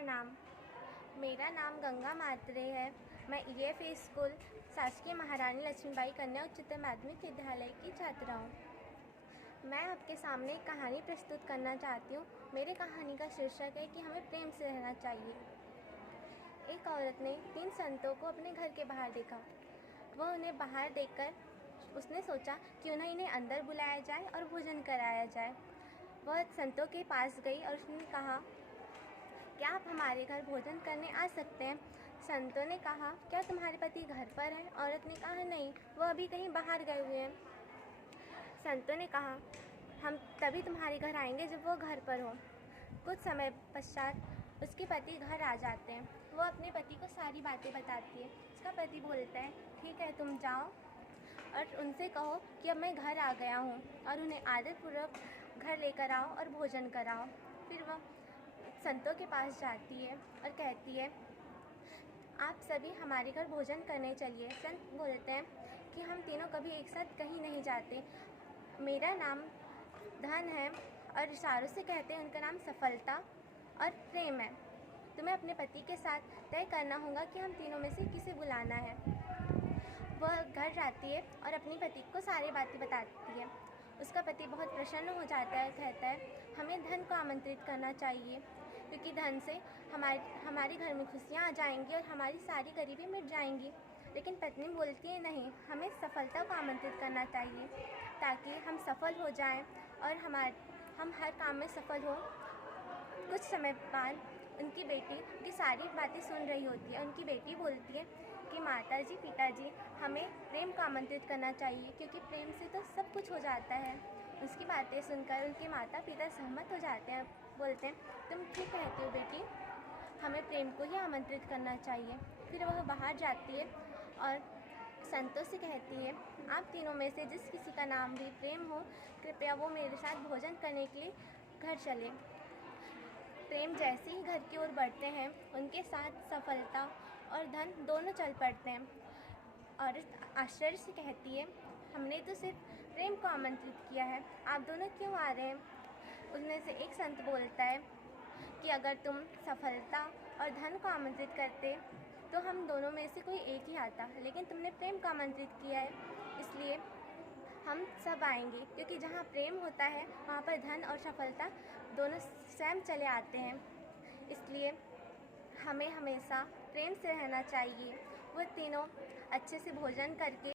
प्रणाम। मेरा नाम गंगा मात्रे है। मैं ईएफए स्कूल शासकीय महारानी लक्ष्मीबाई कन्या उच्चतर माध्यमिक विद्यालय की छात्रा हूँ। मैं आपके सामने एक कहानी प्रस्तुत करना चाहती हूँ। मेरी कहानी का शीर्षक है कि हमें प्रेम से रहना चाहिए। एक औरत ने 3 संतों को अपने घर के बाहर देखा। वह उन्हें बाहर देखकर उसने सोचा कि इन्हें अंदर बुलाया जाए और भोजन कराया जाए। वह संतों के पास गई और उसने कहा, क्या आप हमारे घर भोजन करने आ सकते हैं? संतों ने कहा, क्या तुम्हारे पति घर पर हैं? औरत ने कहा, नहीं, वह अभी कहीं बाहर गए हुए हैं। संतों ने कहा, हम तभी तुम्हारे घर आएंगे जब वो घर पर हो। कुछ समय पश्चात उसके पति घर आ जाते हैं। वह अपने पति को सारी बातें बताती है। उसका पति बोलता है, ठीक है, तुम जाओ और उनसे कहो कि अब मैं घर आ गया हूँ और उन्हें आदरपूर्वक घर लेकर आओ और भोजन कराओ। फिर वह संतों के पास जाती है और कहती है, आप सभी हमारे घर भोजन करने चलिए। संत बोलते हैं कि हम तीनों कभी एक साथ कहीं नहीं जाते। मेरा नाम धन है और इशारों से कहते हैं उनका नाम सफलता और प्रेम है। तुम्हें अपने पति के साथ तय करना होगा कि हम तीनों में से किसे बुलाना है। वह घर जाती है और अपने पति को सारी बातें बताती है। उसका पति बहुत प्रसन्न हो जाता है, कहता है, हमें धन को आमंत्रित करना चाहिए क्योंकि धन से हमारे घर में खुशियाँ आ जाएंगी और हमारी सारी गरीबी मिट जाएंगी। लेकिन पत्नी बोलती है, नहीं, हमें सफलता को आमंत्रित करना चाहिए ताकि हम सफल हो जाएं और हम हर काम में सफल हो। कुछ समय बाद उनकी बेटी उनकी सारी बातें सुन रही होती है। उनकी बेटी बोलती है कि माताजी, पिताजी, हमें प्रेम को आमंत्रित करना चाहिए क्योंकि प्रेम से तो सब कुछ हो जाता है। उसकी बातें सुनकर उनके माता पिता सहमत हो जाते हैं। बोलते हैं, तुम ठीक कहती हो बेटी, हमें प्रेम को ही आमंत्रित करना चाहिए। फिर वह बाहर जाती है और संतों से कहती है, आप तीनों में से जिस किसी का नाम भी प्रेम हो, कृपया वो मेरे साथ भोजन करने के लिए घर चले। प्रेम जैसे ही घर की ओर बढ़ते हैं, उनके साथ सफलता और धन दोनों चल पड़ते हैं। और आश्चर्य से कहती है, हमने तो सिर्फ प्रेम को आमंत्रित किया है, आप दोनों क्यों आ रहे हैं? उनमें से एक संत बोलता है कि अगर तुम सफलता और धन को आमंत्रित करते तो हम दोनों में से कोई एक ही आता, लेकिन तुमने प्रेम को आमंत्रित किया है, इसलिए हम सब आएंगे क्योंकि जहाँ प्रेम होता है वहाँ पर धन और सफलता दोनों स्वयं चले आते हैं। इसलिए हमें हमेशा प्रेम से रहना चाहिए। वो तीनों अच्छे से भोजन करके